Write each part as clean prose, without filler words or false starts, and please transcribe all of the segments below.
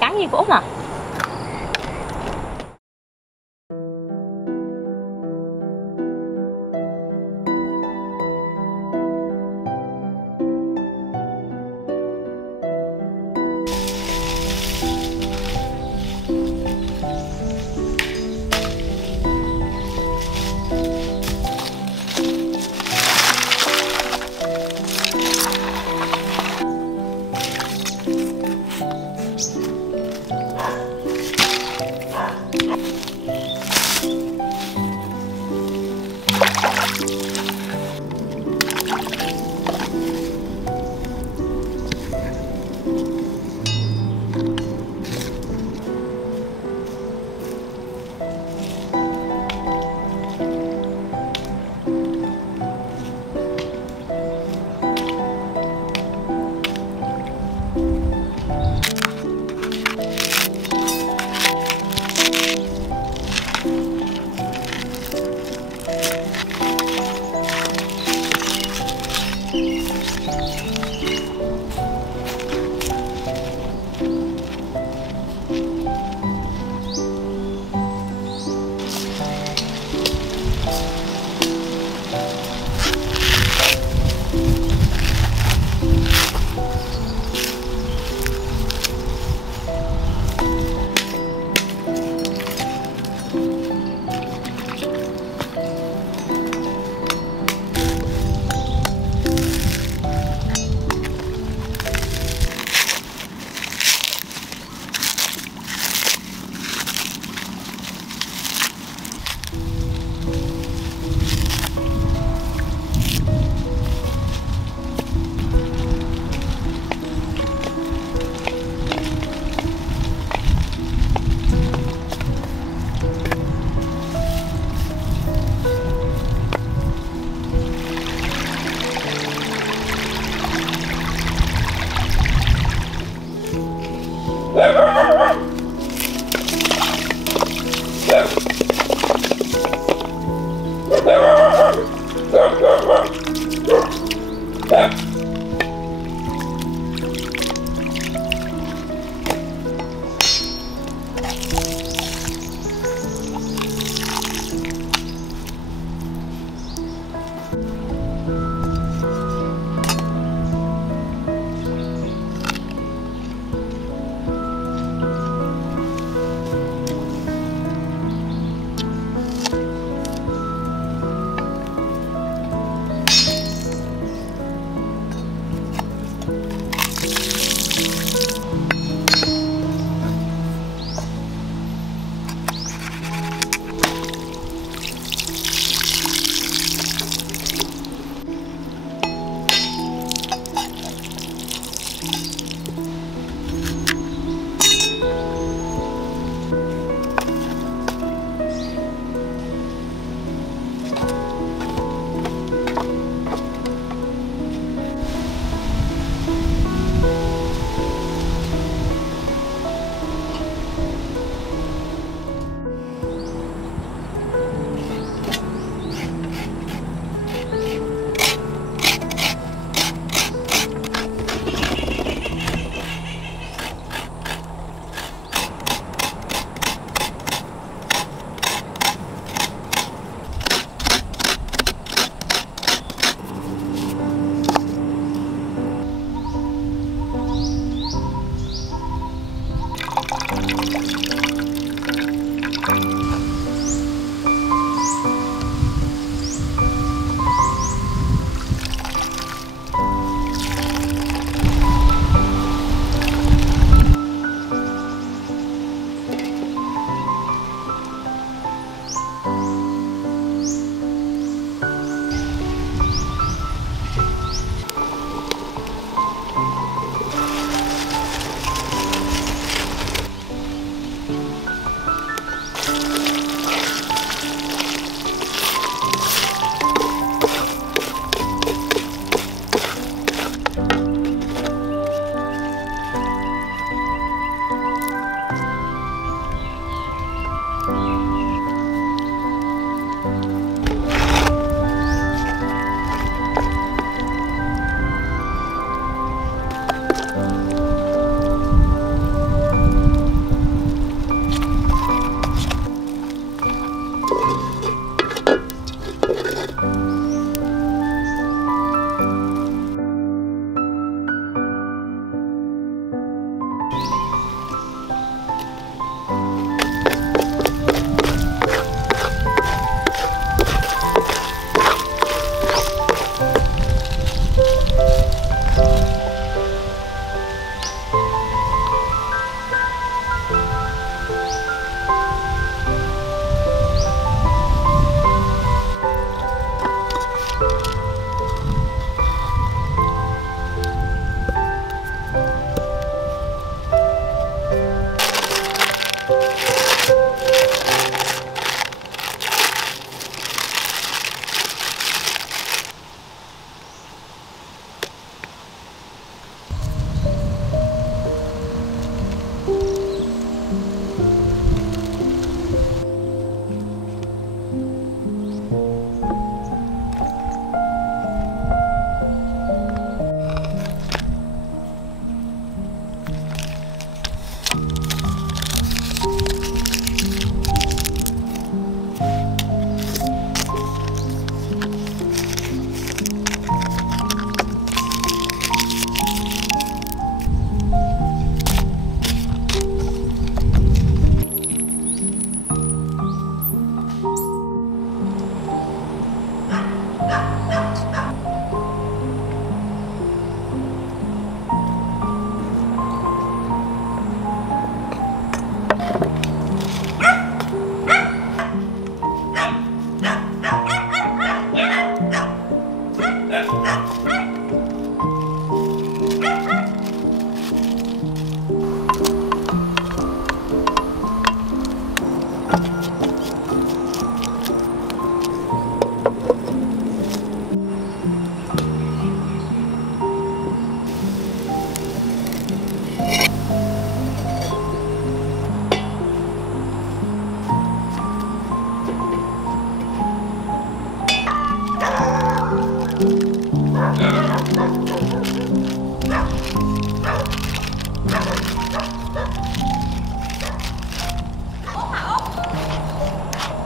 Cắn gì của Út à?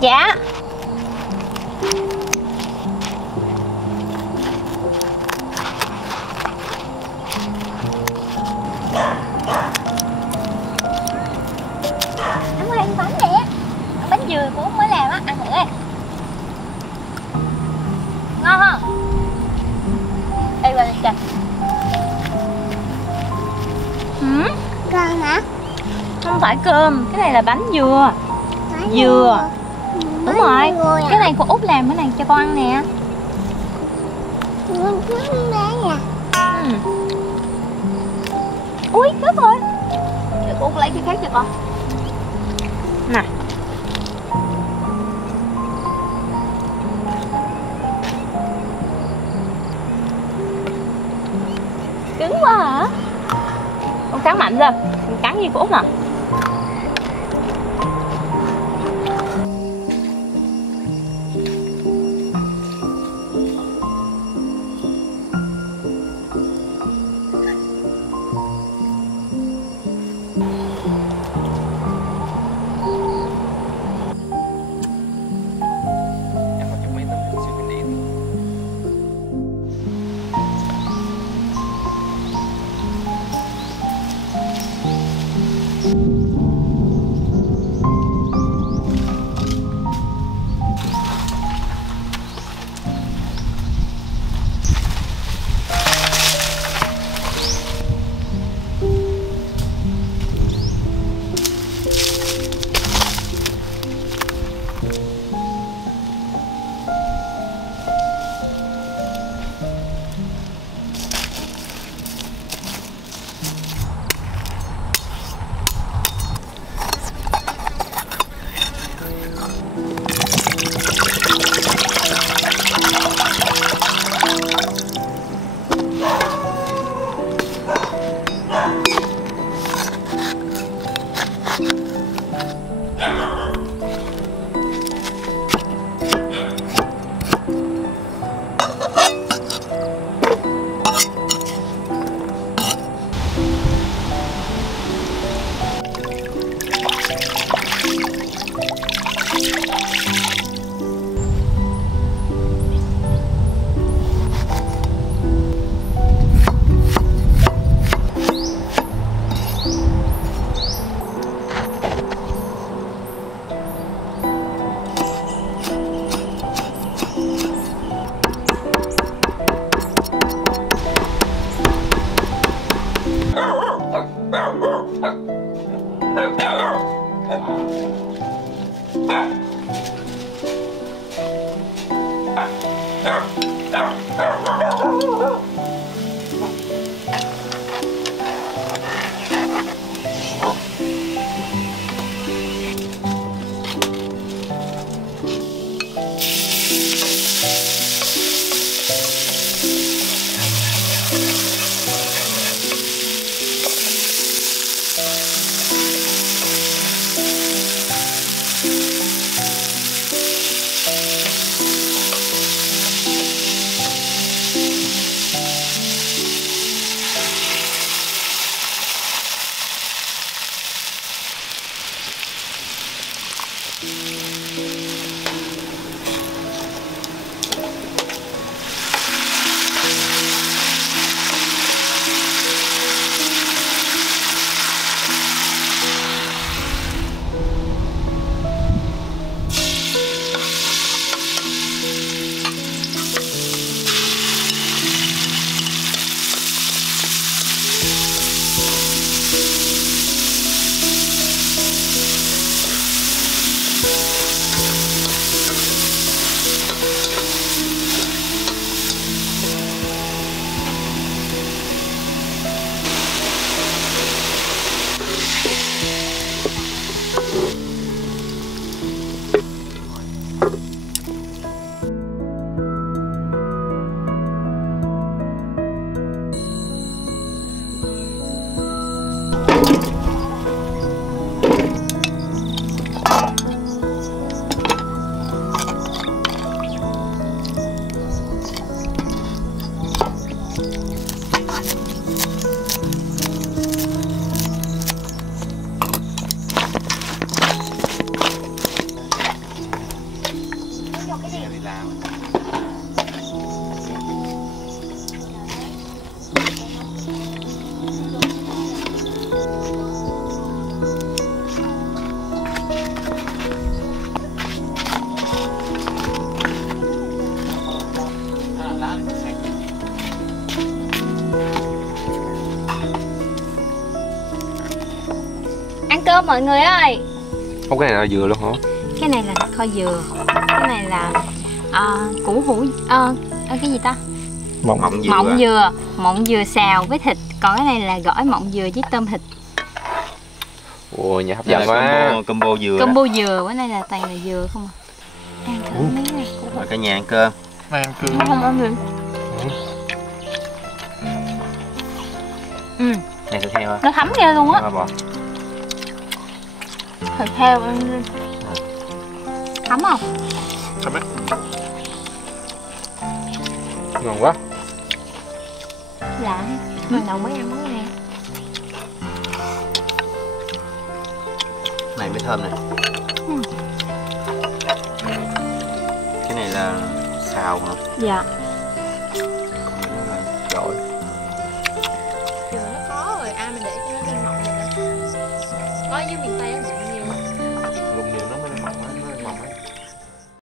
Dạ. Em ơi, ăn bánh nè. Bánh dừa của mới làm á, ăn thử đi. Ngon không? Đây qua đây kìa. Cơm hả? Không phải cơm, cái này là bánh dừa. Dừa. Đúng rồi. Cái này cô Út làm cái này cho con ăn nè. Ui, hết rồi. Để cô lấy cái khác cho con. Nè. Cứng quá hả? Con cắn mạnh ra. Con cắn gì của Út nè. Ăn cơm mọi người ơi. Không, cái này là dừa luôn hả? Cái này là kho dừa. Cái này là củ hủ cái gì ta? Mọng dừa. Mọng dừa xào với thịt. Còn cái này là gỏi mọng dừa với tôm thịt. Ồ, nhà hấp dẫn quá. Combo dừa. Combo dừa, bữa nay là toàn là dừa không à. Ăn thử miếng này. Rồi cả nhà ăn cơm. Ăn cơm. Không ăn được. Này thịt heo. Nó thấm ghê luôn á. Bò. Thịt heo ăn đi. Thấm không? Thấm đấy. Ngon quá. Dạ. Lần đầu mới ăn món này. Này mới thơm này. Cái này là xào hả? Dạ. Còn cái này là gỏi. Dừa nó khó rồi, ai mà để cho nó lên mọng vậy đó. Có dưới miền Tây á.